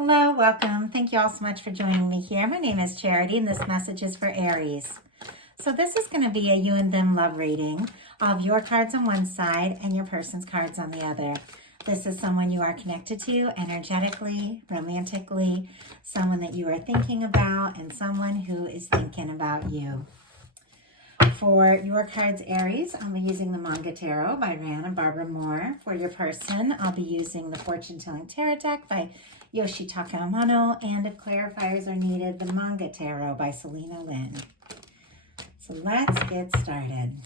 Hello, welcome. Thank you all so much for joining me here. My name is Charity, and this message is for Aries. So this is going to be a you and them love reading of your cards on one side and your person's cards on the other. This is someone you are connected to energetically, romantically, someone that you are thinking about, and someone who is thinking about you. For your cards, Aries, I'll be using the Manga Tarot by Rand and Barbara Moore. For your person, I'll be using the Fortune Telling Tarot deck by Yoshitaka Amano. And if clarifiers are needed, the Manga Tarot by Selena Lynn. So let's get started.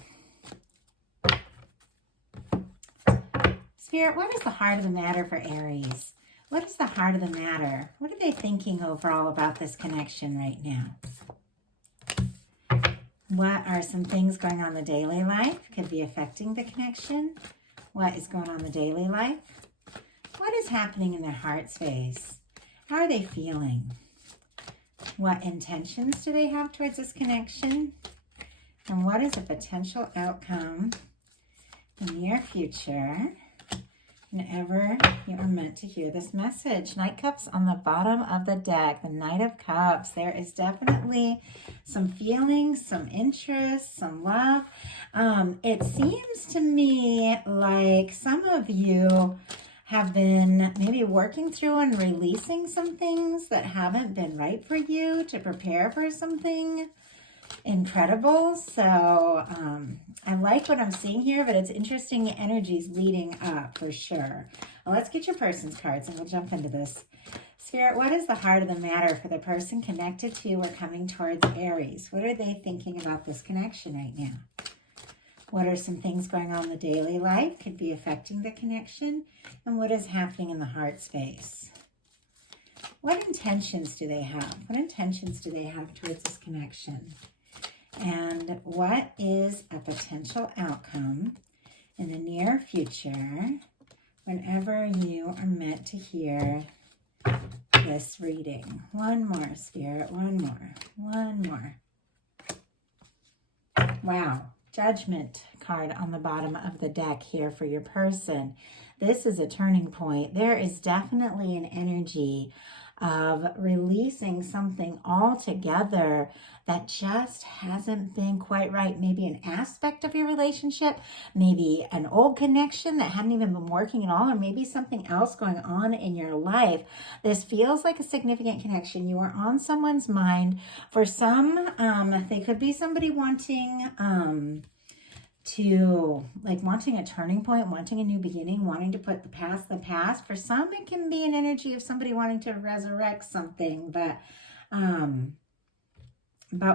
Spirit, what is the heart of the matter for Aries? What is the heart of the matter? What are they thinking overall about this connection right now? What are some things going on in the daily life? Could be affecting the connection. What is going on in the daily life? What is happening in their heart space? How are they feeling? What intentions do they have towards this connection? And what is a potential outcome in the near future whenever you are meant to hear this message? Knight Cups on the bottom of the deck, the Knight of Cups. There is definitely some feelings, some interest, some love. It seems to me like some of you have been maybe working through and releasing some things that haven't been right for you to prepare for something incredible. So I like what I'm seeing here, but it's interesting energies leading up for sure. Well, let's get your person's cards and we'll jump into this. Spirit, what is the heart of the matter for the person connected to or coming towards Aries? What are they thinking about this connection right now? What are some things going on in the daily life? Could be affecting the connection. And what is happening in the heart space? What intentions do they have? What intentions do they have towards this connection? And what is a potential outcome in the near future whenever you are meant to hear this reading? One more, Spirit, one more. Wow, Judgment card on the bottom of the deck here for your person. This is a turning point. There is definitely an energy of releasing something altogether that just hasn't been quite right. Maybe an aspect of your relationship, maybe an old connection that hadn't even been working at all, or maybe something else going on in your life. This feels like a significant connection. You are on someone's mind. For some, they could be somebody wanting wanting a turning point, wanting a new beginning, wanting to put the past in the past. For some, it can be an energy of somebody wanting to resurrect something, but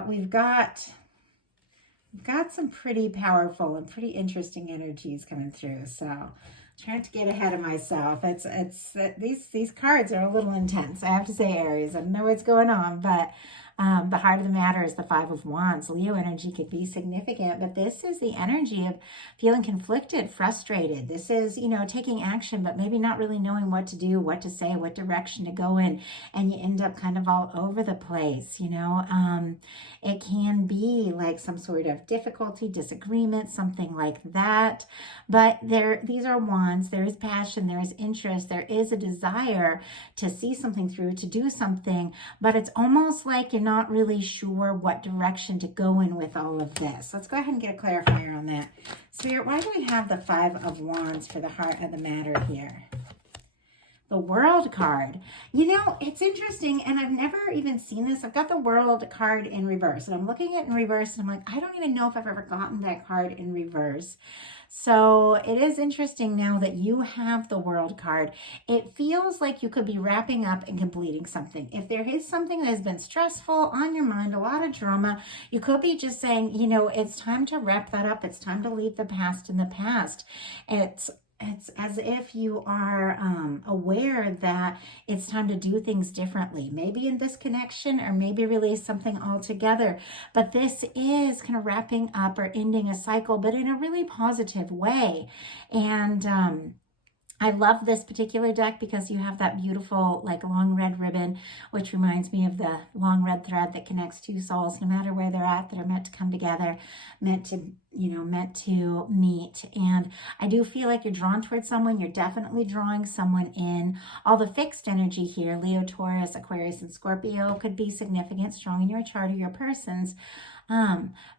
we've got some pretty powerful and pretty interesting energies coming through. So trying to get ahead of myself. These cards are a little intense. I have to say, Aries, I don't know what's going on, but the heart of the matter is the Five of Wands. Leo energy could be significant, but this is the energy of feeling conflicted, frustrated. This is, taking action, but maybe not really knowing what to do, what to say, what direction to go in, and you end up kind of all over the place, It can be like some sort of difficulty, disagreement, something like that. But these are wands. There is passion, there is interest, there is a desire to see something through, to do something, but it's almost like you're not really sure what direction to go in with all of this. Let's go ahead and get a clarifier on that. Spirit, why do we have the Five of Wands for the heart of the matter here? The World card. It's interesting, and I've never even seen this. I've got the World card in reverse, and I'm looking at it in reverse, and I'm like, I don't even know if I've ever gotten that card in reverse. So it is interesting now that you have the World card. It feels like you could be wrapping up and completing something. If there is something that has been stressful on your mind, a lot of drama, you could be just saying, it's time to wrap that up. It's time to leave the past in the past. It's as if you are aware that it's time to do things differently, maybe in this connection or maybe release something altogether. But this is kind of wrapping up or ending a cycle, but in a really positive way. And I love this particular deck because you have that beautiful like long red ribbon, which reminds me of the long red thread that connects two souls, no matter where they're at, that are meant to come together, meant to, meant to meet. And I do feel like you're drawn towards someone. You're definitely drawing someone in. All the fixed energy here, Leo, Taurus, Aquarius, and Scorpio, could be significant, strong in your chart or your person's.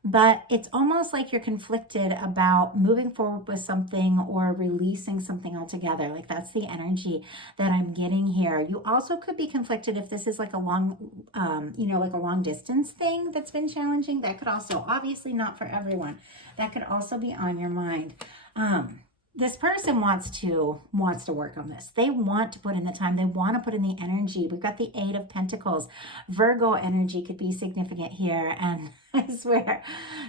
But it's almost like you're conflicted about moving forward with something or releasing something altogether. Like that's the energy that I'm getting here. You also could be conflicted if this is like a long, like a long distance thing that's been challenging. That could also, obviously not for everyone, that could also be on your mind. This person wants to work on this. They want to put in the time. They want to put in the energy. We've got the Eight of Pentacles. Virgo energy could be significant here. And I swear,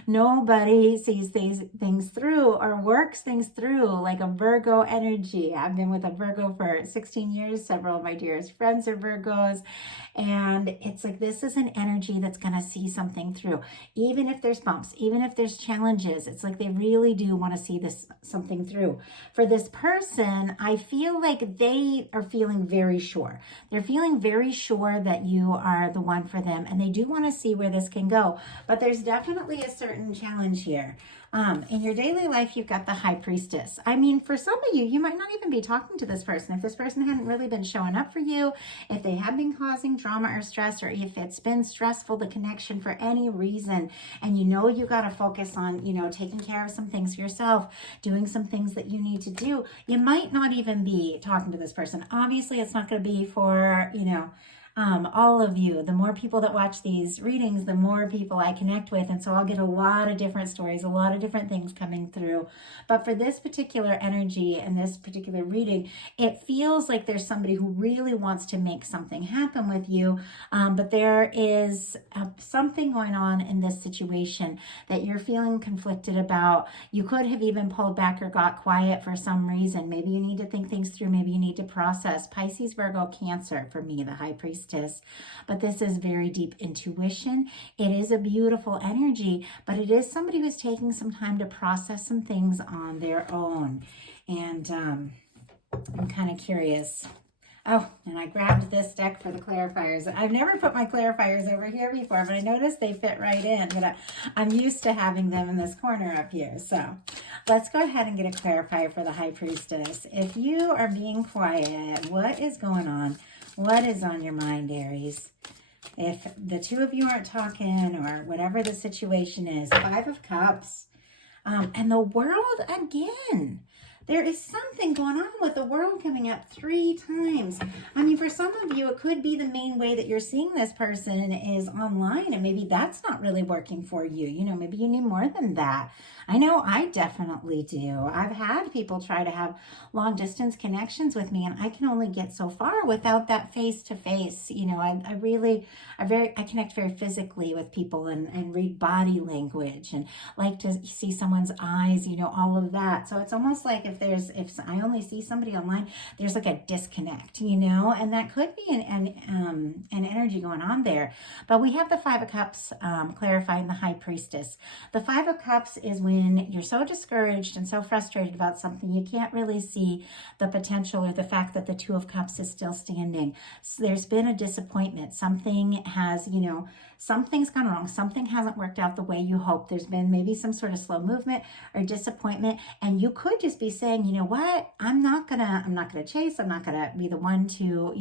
nobody sees these things through or works things through like a Virgo energy. I've been with a Virgo for 16 years. Several of my dearest friends are Virgos. And it's like this is an energy that's going to see something through. Even if there's bumps, even if there's challenges, it's like they really do want to see this something through. For this person, I feel like they are feeling very sure. They're feeling very sure that you are the one for them, and they do want to see where this can go. But there's definitely a certain challenge here. In your daily life, you've got the High Priestess. I mean, for some of you, you might not even be talking to this person. If this person hadn't really been showing up for you, if they have been causing drama or stress, or if it's been stressful, the connection for any reason, and you got to focus on, taking care of some things for yourself, doing some things that you need to do, you might not even be talking to this person. Obviously, it's not going to be for, all of you. The more people that watch these readings, the more people I connect with. And so I'll get a lot of different stories, a lot of different things coming through. But for this particular energy and this particular reading, it feels like there's somebody who really wants to make something happen with you. But there is something going on in this situation that you're feeling conflicted about. You could have even pulled back or got quiet for some reason. Maybe you need to think things through. Maybe you need to process. Pisces, Virgo, Cancer, for me, the High Priestess. But this is very deep intuition. It is a beautiful energy, but it is somebody who's taking some time to process some things on their own. And I'm kind of curious. Oh, and I grabbed this deck for the clarifiers. I've never put my clarifiers over here before, but I noticed they fit right in. But I'm used to having them in this corner up here. So let's go ahead and get a clarifier for the High Priestess. If you are being quiet, what is going on? What is on your mind, Aries? If the two of you aren't talking or whatever the situation is, Five of Cups, and the World again. There is something going on with the World coming up 3 times. I mean, for some of you, it could be the main way that you're seeing this person is online, and maybe that's not really working for you. Maybe you need more than that. I know I definitely do. I've had people try to have long distance connections with me, and I can only get so far without that face to face. I connect very physically with people and read body language and like to see someone's eyes, all of that. So it's almost like if I only see somebody online, there's like a disconnect, and that could be an energy going on there. But we have the Five of Cups clarifying the High Priestess. The Five of Cups is when you're so discouraged and so frustrated about something, you can't really see the potential or the fact that the Two of Cups is still standing. So there's been a disappointment. Something has, something's gone wrong. Something hasn't worked out the way you hoped. There's been maybe some sort of slow movement or disappointment. And you could just be saying, you know what? I'm not gonna chase. I'm not gonna be the one to,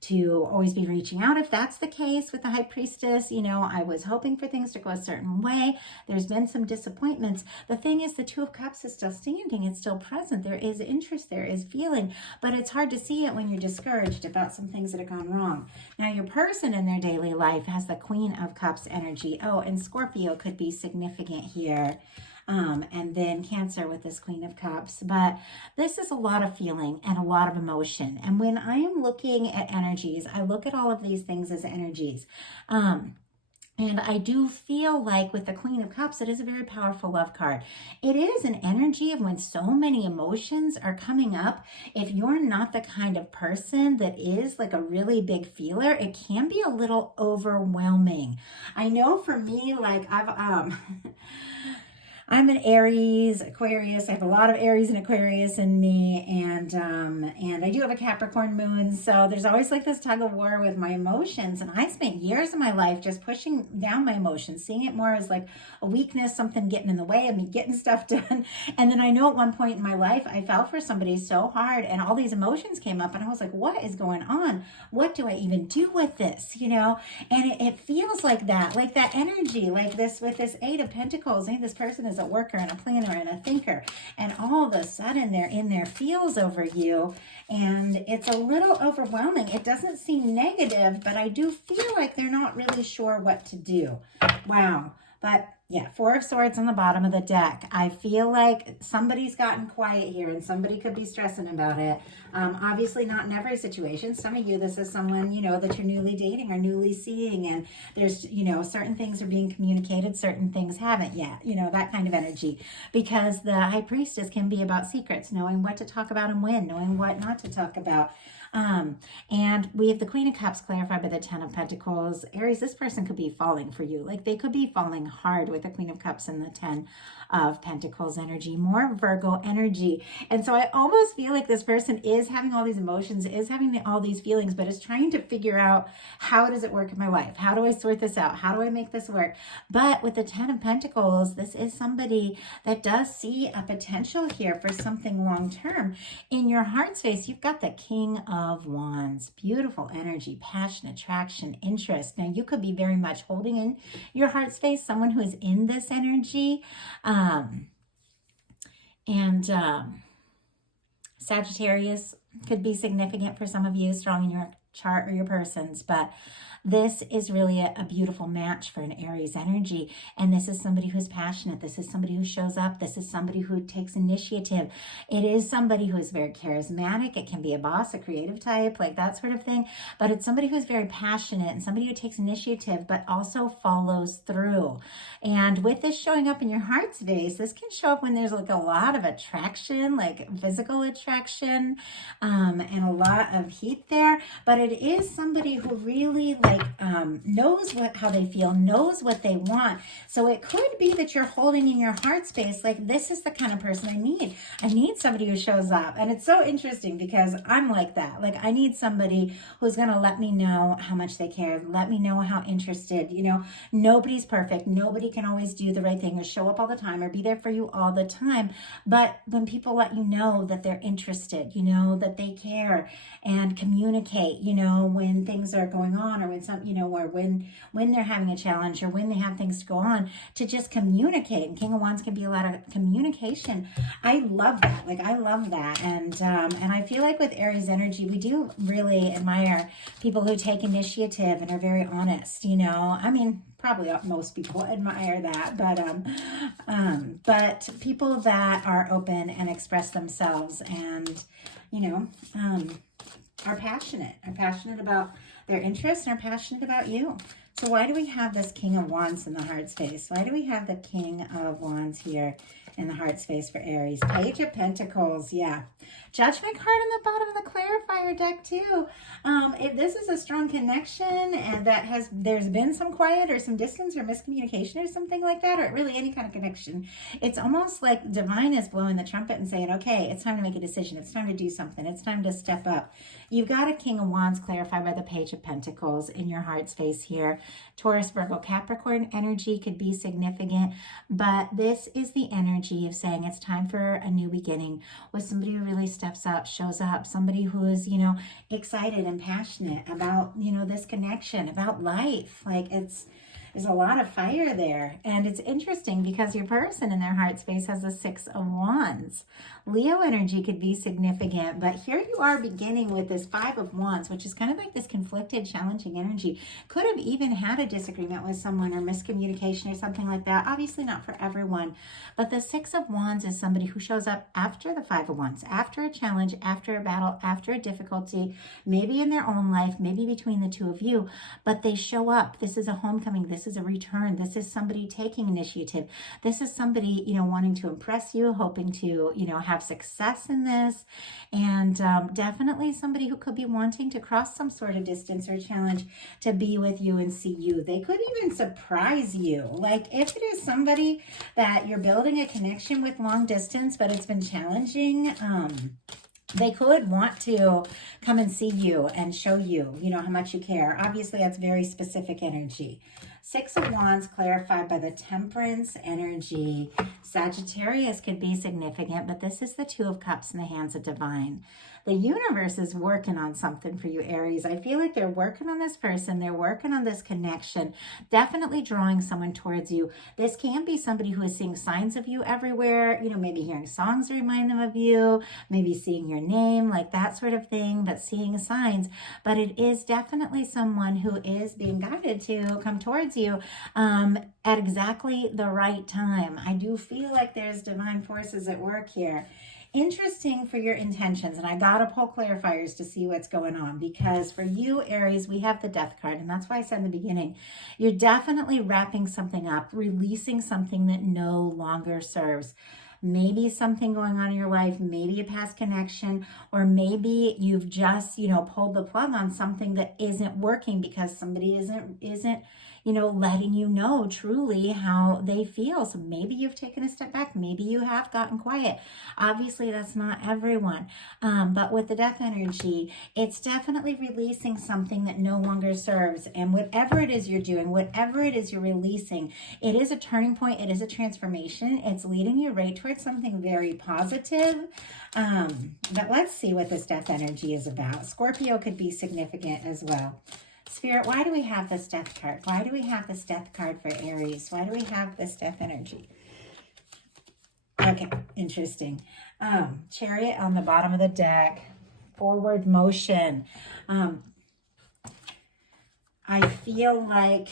to always be reaching out. If that's the case with the High Priestess, I was hoping for things to go a certain way. There's been some disappointments. The thing is, the Two of Cups is still standing. It's still present. There is interest. There is feeling, but it's hard to see it when you're discouraged about some things that have gone wrong. Now, your person in their daily life has the Queen of Cups energy. Oh, and Scorpio could be significant here. And then Cancer with this Queen of Cups. But this is a lot of feeling and a lot of emotion. And when I am looking at energies, I look at all of these things as energies. And I do feel like with the Queen of Cups, it is a very powerful love card. It is an energy of when so many emotions are coming up. If you're not the kind of person that is like a really big feeler, it can be a little overwhelming. I know for me, like I'm an Aries, Aquarius. I have a lot of Aries and Aquarius in me, and I do have a Capricorn moon. So there's always like this tug of war with my emotions. And I spent years of my life just pushing down my emotions, seeing it more as like a weakness, something getting in the way of me getting stuff done. And then I know at one point in my life, I fell for somebody so hard, and all these emotions came up, and I was like, "What is going on? What do I even do with this?" You know? And it feels like that energy, like this with this Eight of Pentacles. Hey, this person is a worker and a planner and a thinker, and all of a sudden they're in their feels over you, and it's a little overwhelming. It doesn't seem negative, but I do feel like they're not really sure what to do. Wow. But yeah, Four of Swords on the bottom of the deck. I feel like somebody's gotten quiet here, and somebody could be stressing about it. Obviously not in every situation. Some of you, this is someone, you know, that you're newly dating or newly seeing, and there's, you know, certain things are being communicated, certain things haven't yet, you know, that kind of energy. Because the High Priestess can be about secrets, knowing what to talk about and when, knowing what not to talk about. And we have the Queen of Cups clarified by the Ten of Pentacles. Aries, this person could be falling for you. Like they could be falling hard with the Queen of Cups and the Ten of Pentacles energy, more Virgo energy. And so I almost feel like this person is having all these emotions, is having all these feelings, but is trying to figure out, how does it work in my life? How do I sort this out? How do I make this work? But with the Ten of Pentacles, this is somebody that does see a potential here for something long term. In your heart space, you've got the King of Wands. Beautiful energy, passion, attraction, interest. Now, you could be very much holding in your heart space someone who is in this energy. Sagittarius could be significant for some of you, strong in your chart or your person's, but this is really a beautiful match for an Aries energy. And this is somebody who's passionate. This is somebody who shows up. This is somebody who takes initiative. It is somebody who is very charismatic. It can be a boss, a creative type, like that sort of thing. But it's somebody who's very passionate and somebody who takes initiative, but also follows through. And with this showing up in your heart space, this can show up when there's like a lot of attraction, like physical attraction, and a lot of heat there. But it is somebody who really knows how they feel, knows what they want. So it could be that you're holding in your heart space, like, this is the kind of person I need. I need somebody who shows up. And it's so interesting because I'm like that. Like, I need somebody who's going to let me know how much they care, let me know how interested, you know, nobody's perfect. Nobody can always do the right thing or show up all the time or be there for you all the time. But when people let you know that they're interested, you know, that they care and communicate, you know, when things are going on, or when some, you know, or when they're having a challenge, or when they have things to go on, to just communicate. And King of Wands can be a lot of communication. I love that. Like, I love that. And I feel like with Aries energy, we do really admire people who take initiative and are very honest, you know. I mean, probably most people admire that, but people that are open and express themselves, and, you know, are passionate about their interests, and are passionate about you. So why do we have this King of Wands in the heart space? Why do we have the King of Wands here in the heart space for Aries? Page of Pentacles, yeah. Judgment card on the bottom of the clarifier deck too. If this is a strong connection and there's been some quiet or some distance or miscommunication or something like that, or really any kind of connection, it's almost like divine is blowing the trumpet and saying, okay, it's time to make a decision. It's time to do something. It's time to step up. You've got a King of Wands clarified by the Page of Pentacles in your heart space here. Taurus, Virgo, Capricorn energy could be significant, but this is the energy of saying it's time for a new beginning with somebody who really steps up, shows up, somebody who is, you know, excited and passionate about, you know, this connection, about life. Like, there's a lot of fire there. And it's interesting because your person in their heart space has the Six of Wands. Leo energy could be significant, but here you are beginning with this Five of Wands, which is kind of like this conflicted, challenging energy. Could have even had a disagreement with someone or miscommunication or something like that. Obviously not for everyone, but the Six of Wands is somebody who shows up after the Five of Wands, after a challenge, after a battle, after a difficulty, maybe in their own life, maybe between the two of you, but they show up. This is a homecoming. This This is a return. This is somebody taking initiative. This is somebody, wanting to impress you, hoping to, have success in this. And definitely somebody who could be wanting to cross some sort of distance or challenge to be with you and see you. They could even surprise you. Like if it is somebody that you're building a connection with long distance, but it's been challenging, they could want to come and see you and show you, how much you care. Obviously, that's very specific energy. Six of Wands clarified by the Temperance energy. Sagittarius could be significant, but this is the Two of Cups in the hands of Divine. The universe is working on something for you, Aries. I feel like they're working on this person. They're working on this connection, definitely drawing someone towards you. This can be somebody who is seeing signs of you everywhere, maybe hearing songs that remind them of you, maybe seeing your name, like that sort of thing, but seeing signs. But it is definitely someone who is being guided to come towards you at exactly the right time. I do feel like there's divine forces at work here. Interesting for your intentions, and I gotta pull clarifiers to see what's going on, because for you, Aries, we have the Death card, and that's why I said in the beginning, you're definitely wrapping something up, releasing something that no longer serves. Maybe something going on in your life, maybe a past connection, or maybe you've just, pulled the plug on something that isn't working because somebody isn't letting you know truly how they feel. So maybe you've taken a step back. Maybe you have gotten quiet. Obviously, that's not everyone. But with the Death energy, it's definitely releasing something that no longer serves. And whatever it is you're doing, whatever it is you're releasing, it is a turning point. It is a transformation. It's leading you right towards something very positive. But let's see what this Death energy is about. Scorpio could be significant as well. Spirit, why do we have this Death card? Why do we have this Death card for Aries? Why do we have this Death energy? Okay, interesting. Chariot on the bottom of the deck. Forward motion. I feel like...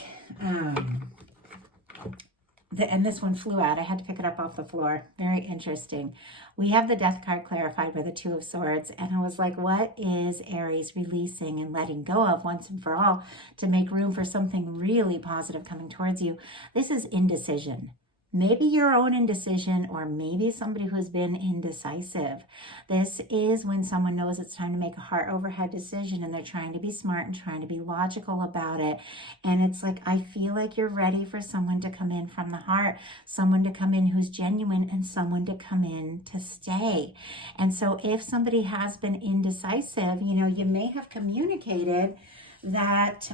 and this one flew out. I had to pick it up off the floor. Very interesting. We have the Death card clarified by the Two of Swords. And I was like, what is Aries releasing and letting go of once and for all to make room for something really positive coming towards you? This is indecision. Maybe your own indecision, or maybe somebody who's been indecisive. This is when someone knows it's time to make a heart over head decision, and they're trying to be smart and trying to be logical about it. And it's like, I feel like you're ready for someone to come in from the heart, someone to come in who's genuine, and someone to come in to stay. And so if somebody has been indecisive, you may have communicated that,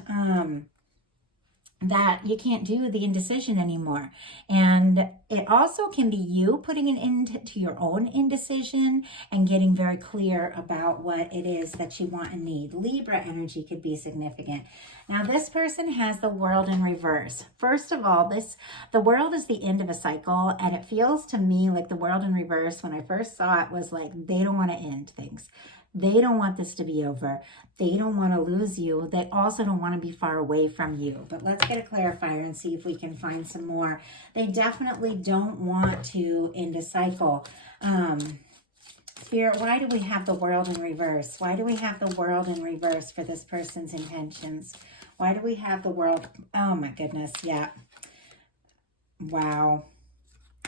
that you can't do the indecision anymore. And it also can be you putting an end to your own indecision and getting very clear about what it is that you want and need. Libra energy could be significant. Now, this person has the World in reverse. First of all, the World is the end of a cycle, and it feels to me like the World in reverse, when I first saw it, was like they don't want to end things. They don't want this to be over. They don't want to lose you. They also don't want to be far away from you. But let's get a clarifier and see if we can find some more. They definitely don't want to end a cycle. Spirit, why do we have the World in reverse? Why do we have the World in reverse for this person's intentions? Why do we have the World? Oh my goodness, yeah. Wow.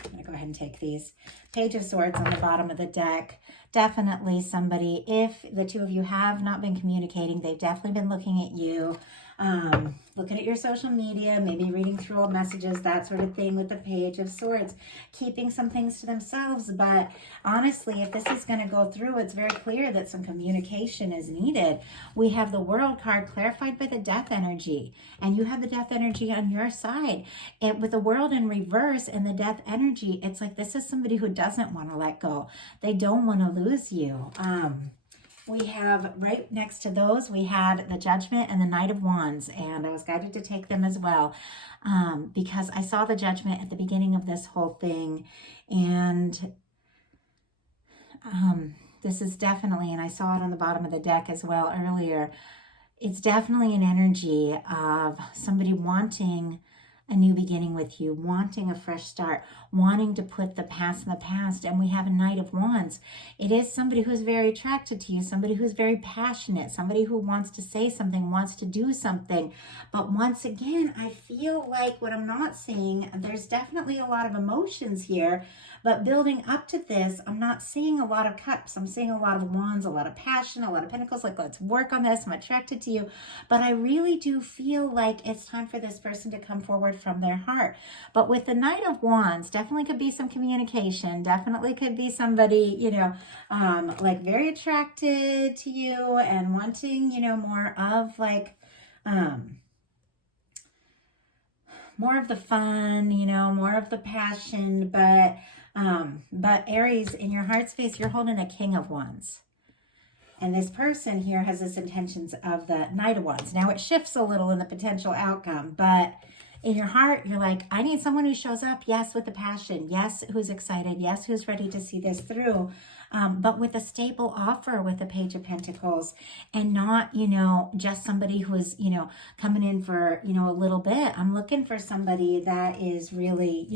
I'm going to go ahead and take these. Page of Swords on the bottom of the deck. Definitely somebody, if the two of you have not been communicating, they've definitely been looking at you, looking at your social media, maybe reading through old messages, that sort of thing with the Page of Swords, keeping some things to themselves. But honestly, if this is going to go through, it's very clear that some communication is needed. We have the World card clarified by the Death energy, and you have the Death energy on your side. With the World in reverse and the Death energy, it's like this is somebody who doesn't want to let go. They don't want to lose you. We have right next to those, we had the Judgment and the Knight of Wands, and I was guided to take them as well because I saw the Judgment at the beginning of this whole thing, and this is definitely, and I saw it on the bottom of the deck as well earlier, it's definitely an energy of somebody wanting a new beginning with you, wanting a fresh start, wanting to put the past in the past. And we have a Knight of Wands. It is somebody who's very attracted to you, somebody who's very passionate, somebody who wants to say something, wants to do something. But once again, I feel like what I'm not seeing, there's definitely a lot of emotions here, but building up to this, I'm not seeing a lot of cups. I'm seeing a lot of wands, a lot of passion, a lot of pentacles, like let's work on this, I'm attracted to you. But I really do feel like it's time for this person to come forward from their heart. But with the Knight of Wands, definitely could be some communication, definitely could be somebody, like very attracted to you and wanting, more of like, more of the fun, more of the passion, but Aries, in your heart space, you're holding a King of Wands. And this person here has this intentions of the Knight of Wands. Now it shifts a little in the potential outcome, but in your heart, you're like, I need someone who shows up, yes, with the passion, yes, who's excited, yes, who's ready to see this through, but with a stable offer with the Page of Pentacles, and not, just somebody who is, coming in for, a little bit. I'm looking for somebody that is really,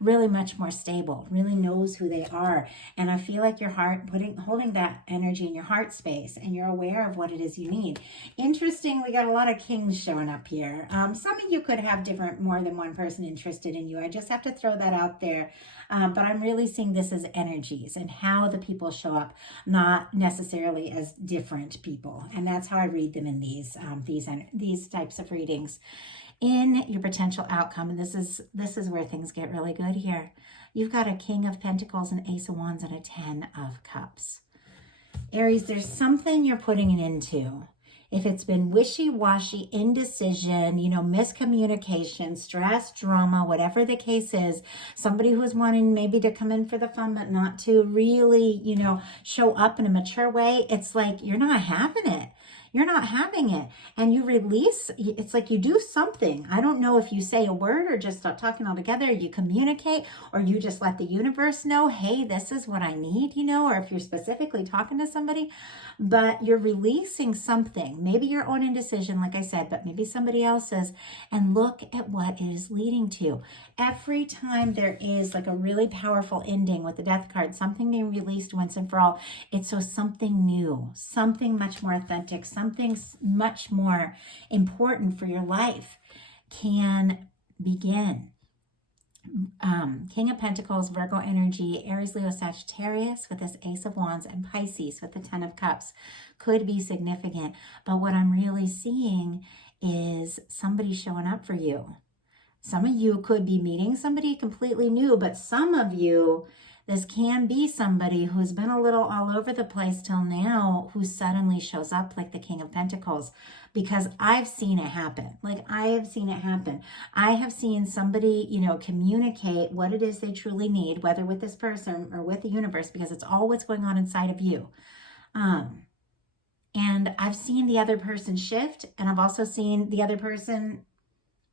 really much more stable, really knows who they are. And I feel like your heart, holding that energy in your heart space, and you're aware of what it is you need. Interesting, we got a lot of kings showing up here. Some of you could have more than one person interested in you. I just have to throw that out there. But I'm really seeing this as energies and how the people show up, not necessarily as different people. And that's how I read them in these types of readings. In your potential outcome, and this is where things get really good here. You've got a King of Pentacles, an Ace of Wands, and a 10 of Cups. Aries, there's something you're putting it into. If it's been wishy-washy, indecision, miscommunication, stress, drama, whatever the case is, somebody who's wanting maybe to come in for the fun, but not to really, show up in a mature way, it's like you're not having it. You're not having it. And you release, it's like you do something. I don't know if you say a word or just stop talking altogether, you communicate, or you just let the universe know, hey, this is what I need, or if you're specifically talking to somebody, but you're releasing something, maybe your own indecision, like I said, but maybe somebody else's, and look at what it is leading to. Every time there is like a really powerful ending with the Death card, something being released once and for all, it's so something new, something much more authentic, something much more important for your life can begin. King of Pentacles, Virgo energy, Aries, Leo, Sagittarius with this Ace of Wands, and Pisces with the 10 of Cups could be significant. But what I'm really seeing is somebody showing up for you. Some of you could be meeting somebody completely new, but some of you, this can be somebody who's been a little all over the place till now, who suddenly shows up like the King of Pentacles, because I've seen it happen. I have seen it happen. I have seen somebody, communicate what it is they truly need, whether with this person or with the universe, because it's all what's going on inside of you. And I've seen the other person shift, and I've also seen the other person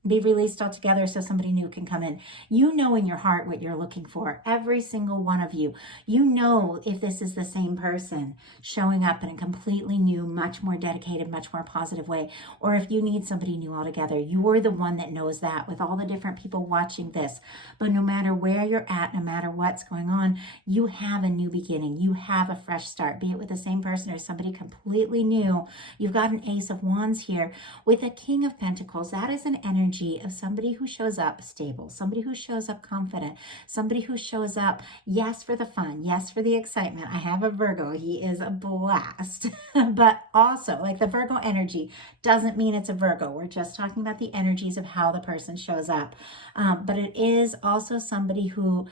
be released altogether so somebody new can come in. You know in your heart what you're looking for. Every single one of you. You know if this is the same person showing up in a completely new, much more dedicated, much more positive way, or if you need somebody new altogether. You're the one that knows that, with all the different people watching this. But no matter where you're at, no matter what's going on, you have a new beginning. You have a fresh start, be it with the same person or somebody completely new. You've got an Ace of Wands here with a King of Pentacles. That is an energy of somebody who shows up stable, somebody who shows up confident, somebody who shows up, yes, for the fun, yes, for the excitement. I have a Virgo. He is a blast. But also, like, the Virgo energy doesn't mean it's a Virgo. We're just talking about the energies of how the person shows up. But it is also somebody who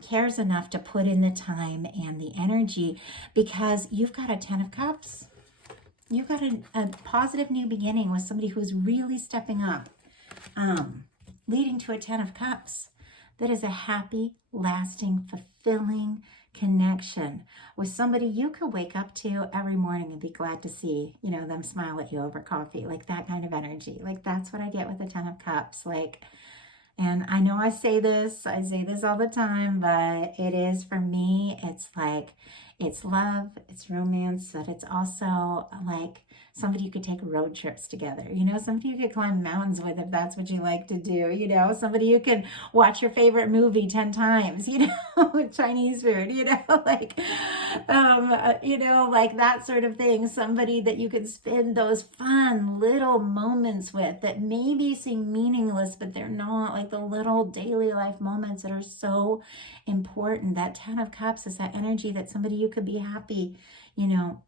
cares enough to put in the time and the energy, because you've got a 10 of Cups. You've got a positive new beginning with somebody who's really stepping up, leading to a 10 of Cups. That is a happy, lasting, fulfilling connection with somebody you could wake up to every morning and be glad to see, them smile at you over coffee, like that kind of energy. Like, that's what I get with the 10 of Cups. And I know I say this all the time, but it is, for me, it's like, It's love, it's romance, but it's also like somebody you could take road trips together. You know, somebody you could climb mountains with if that's what you like to do. You know, somebody you can watch your favorite movie 10 times, you know, with Chinese food, you know, like, you know, like that sort of thing. Somebody that you could spend those fun little moments with that maybe seem meaningless, but they're not, like the little daily life moments that are so important. That 10 of Cups is that energy that somebody you could be happy, you know,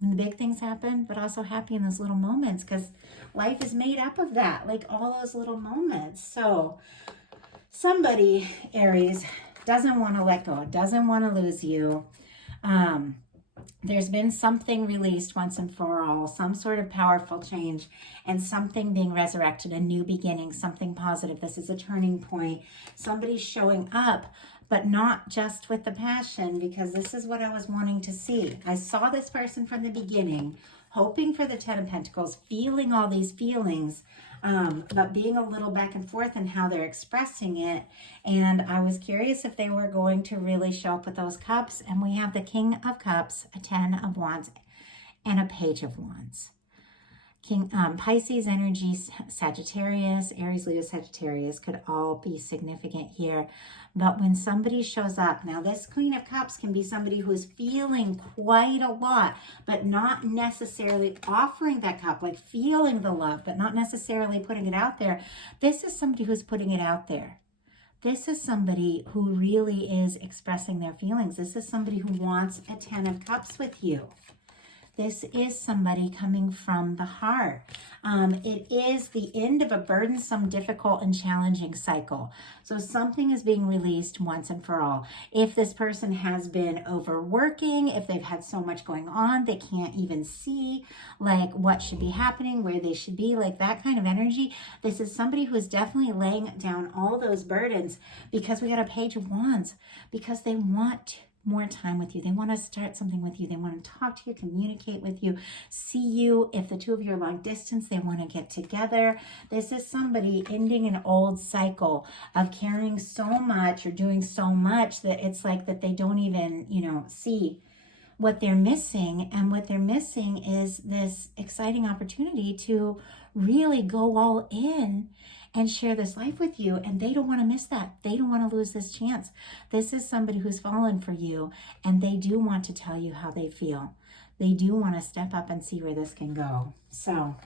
when the big things happen, but also happy in those little moments, because life is made up of that, like all those little moments. So somebody, Aries, doesn't want to let go, doesn't want to lose you. There's been something released once and for all, some sort of powerful change, and something being resurrected, a new beginning, something positive. This is a turning point. Somebody's showing up, but not just with the passion, because this is what I was wanting to see. I saw this person from the beginning, hoping for the 10 of Pentacles, feeling all these feelings, but being a little back and forth in how they're expressing it. And I was curious if they were going to really show up with those cups. And we have the King of Cups, a 10 of Wands, and a Page of Wands. Pisces energy, Sagittarius, Aries, Leo, Sagittarius could all be significant here. But when somebody shows up, now this Queen of Cups can be somebody who is feeling quite a lot, but not necessarily offering that cup, like feeling the love, but not necessarily putting it out there. This is somebody who's putting it out there. This is somebody who really is expressing their feelings. This is somebody who wants a 10 of Cups with you. This is somebody coming from the heart. It is the end of a burdensome, difficult, and challenging cycle. So something is being released once and for all. If this person has been overworking, if they've had so much going on, they can't even see like what should be happening, where they should be, like that kind of energy. This is somebody who is definitely laying down all those burdens, because we got a Page of Wands, because they want more time with you. They want to start something with you. They want to talk to you, communicate with you, see you. If the two of you are long distance, they want to get together. This is somebody ending an old cycle of caring so much or doing so much that it's like that they don't even, you know, see what they're missing. And what they're missing is this exciting opportunity to really go all in and share this life with you. And they don't want to miss that. They don't want to lose this chance. This is somebody who's fallen for you, and they do want to tell you how they feel. They do want to step up and see where this can go. So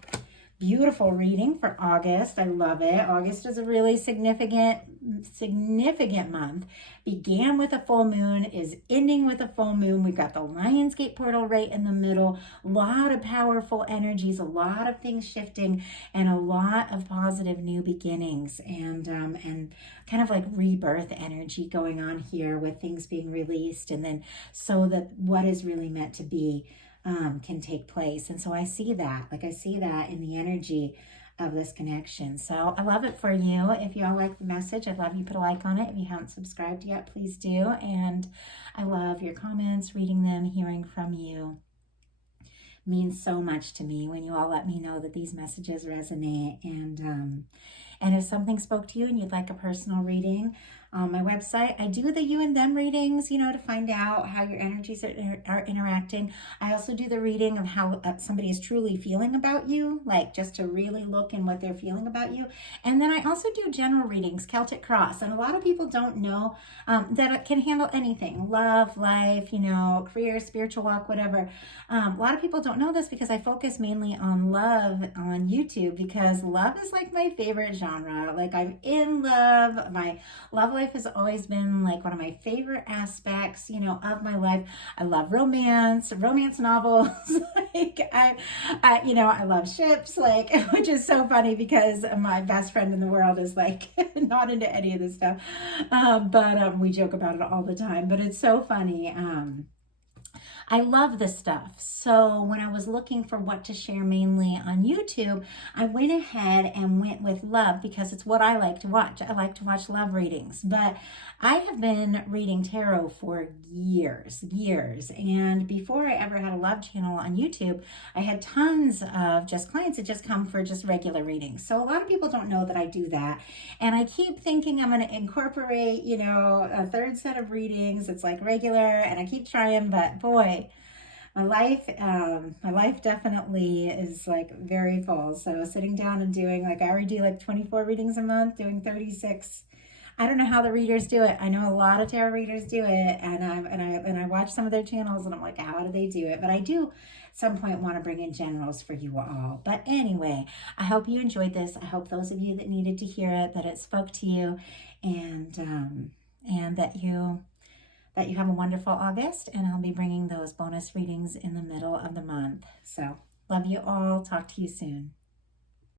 beautiful reading for August. I love it. August is a really significant month. Began with a full moon, is ending with a full moon. We've got the Lionsgate portal right in the middle. A lot of powerful energies, a lot of things shifting, and a lot of positive new beginnings, and kind of like rebirth energy going on here with things being released, and then so that what is really meant to be can take place. And so I see that, like I see that in the energy of this connection. So I love it for you. If you all like the message, I'd love you put a like on it. If you haven't subscribed yet, please do. And I love your comments, reading them, hearing from you. Means so much to me when you all let me know that these messages resonate. And if something spoke to you and you'd like a personal reading, on my website, I do the you and them readings, you know, to find out how your energies are interacting. I also do the reading of how somebody is truly feeling about you, like just to really look in what they're feeling about you. And then I also do general readings, Celtic Cross. And a lot of people don't know that it can handle anything, love, life, you know, career, spiritual walk, whatever. A lot of people don't know this because I focus mainly on love on YouTube, because love is like my favorite genre. Like I'm in love. My love life has always been like one of my favorite aspects, you know, of my life. I love romance novels. Like I love ships, like, which is so funny because my best friend in the world is like not into any of this stuff. But we joke about it all the time, but it's so funny. I love this stuff. So when I was looking for what to share mainly on YouTube, I went ahead and went with love because it's what I like to watch. I like to watch love readings, but I have been reading tarot for years. And before I ever had a love channel on YouTube, I had tons of just clients that just come for just regular readings. So a lot of people don't know that I do that. And I keep thinking I'm going to incorporate, a third set of readings. It's like regular, and I keep trying, but boy, my life definitely is like very full. So sitting down and doing, like, I already do like 24 readings a month, doing 36. I don't know how the readers do it. I know a lot of tarot readers do it, and I watch some of their channels, and I'm like, how do they do it? But I do at some point want to bring in generals for you all. But anyway, I hope you enjoyed this. I hope those of you that needed to hear it, that it spoke to you, and that you have a wonderful August. And I'll be bringing those bonus readings in the middle of the month. So love you all. Talk to you soon.